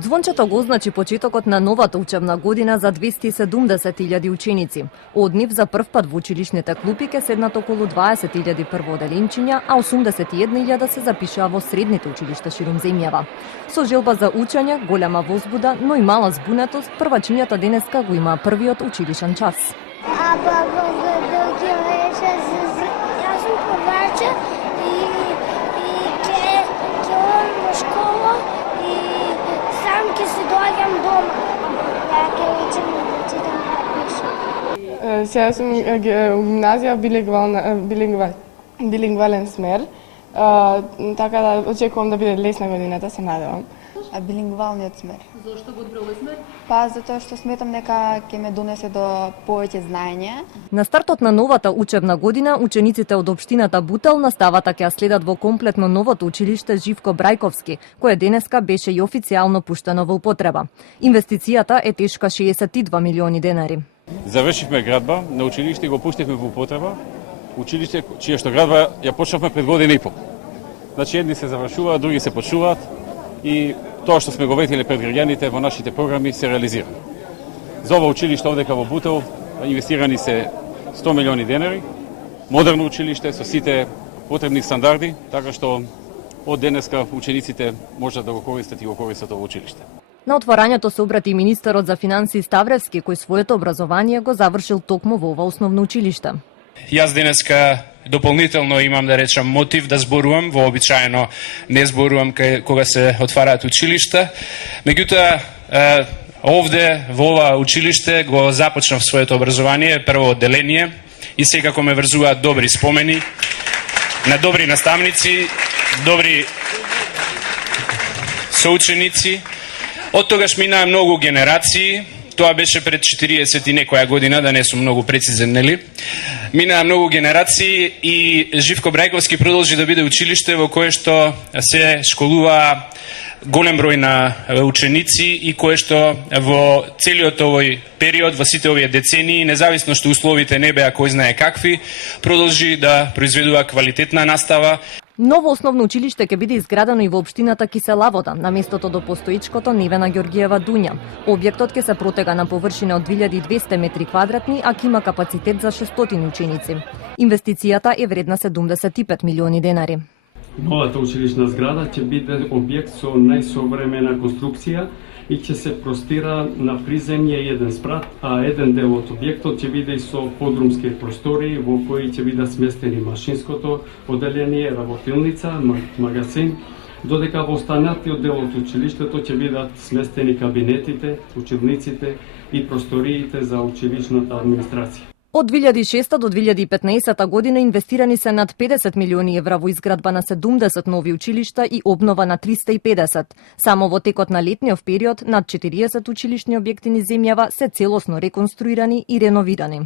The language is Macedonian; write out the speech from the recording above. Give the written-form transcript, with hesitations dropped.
Звончето го означи почетокот на новата учебна година за 270.000 ученици. Од нив за прв пат во училишните клупи ке седнат околу 20.000 прводеленчиња, а 81.000 се запишаа во средните училишта ширум земјава. Со желба за учење, голема возбуда, но и мала збунетост, првачињата денеска го имаа првиот училишен час. Јас сум прваче и ќе одам во школа и сам ќе се доаѓам дома. Ја ќе учам да читам пишам. Сега сум гимназија билингвален смер, така да очекувам да биде лесна годината, се надевам. Билингвалниот смер. Зошто го одбрал овој смер? Затоа што сметам дека ќе ме донесе до повеќе знаење. На стартот на новата учебна година, учениците од општината Бутел наставата ќе ја следат во комплетно новото училиште Живко Брајковски, кое денеска беше и официјално пуштено во употреба. Инвестицијата е тешка 62 милиони денари. Завршивме градба на училиште и го пуштивме во употреба. Училиште чија што градба ја почнавме пред година и пол. Значи едни се завршуваат, други се почнуваат и тоа што сме го ветиле пред граѓаните во нашите програми се реализира. За ова училиште овдека во Бутел инвестирани се 100 милиони денари, модерно училиште со сите потребни стандарди, така што од денеска учениците можат да го користат и го користат ова училиште. На отворањето се обрати и министерот за финансии Ставревски, кој своето образование го завршил токму во ова основно училиште. Јас денеска дополнително имам да речам мотив да зборувам, вообичаено не зборувам кога се отвараат училишта. Меѓутоа, овде во ова училиште го започнав своето образование, прво одделение и секако ме врзуваат добри спомени на добри наставници, добри соученици. Од тогаш минаа многу генерации. Тоа беше пред 40 и некоја година, да не сум многу прецизен, нели? Минаа многу генерации и Живко Брајковски продолжи да биде училиште во кое што се школува голем број на ученици и кое што во целиот овој период, во сите овие децении, независно што условите не беа кој знае какви, продолжи да произведува квалитетна настава. Ново основно училиште ќе биде изградено и во општината Кисела Вода, на местото до постоечкото Невена Ѓоргиева Дуња. Објектот ќе се протега на површина од 2200 метри квадратни, а ќе има капацитет за 600 ученици. Инвестицијата е вредна 75 милиони денари. Новата училишна зграда ќе биде објект со најсовремена конструкција и ќе се простира на приземје еден спрат, а еден дел од објектот ќе биде и со подрумски простори во кои ќе бидат сместени машинското одделение, работилница, магазин, додека во останатиот дел од училиштето ќе бидат сместени кабинетите, учебниците и просториите за училишната администрација. Од 2006 до 2015 година инвестирани се над 50 милиони евра во изградба на 70 нови училишта и обнова на 350. Само во текот на летниот период над 40 училишни објекти низ земјава се целосно реконструирани и реновирани.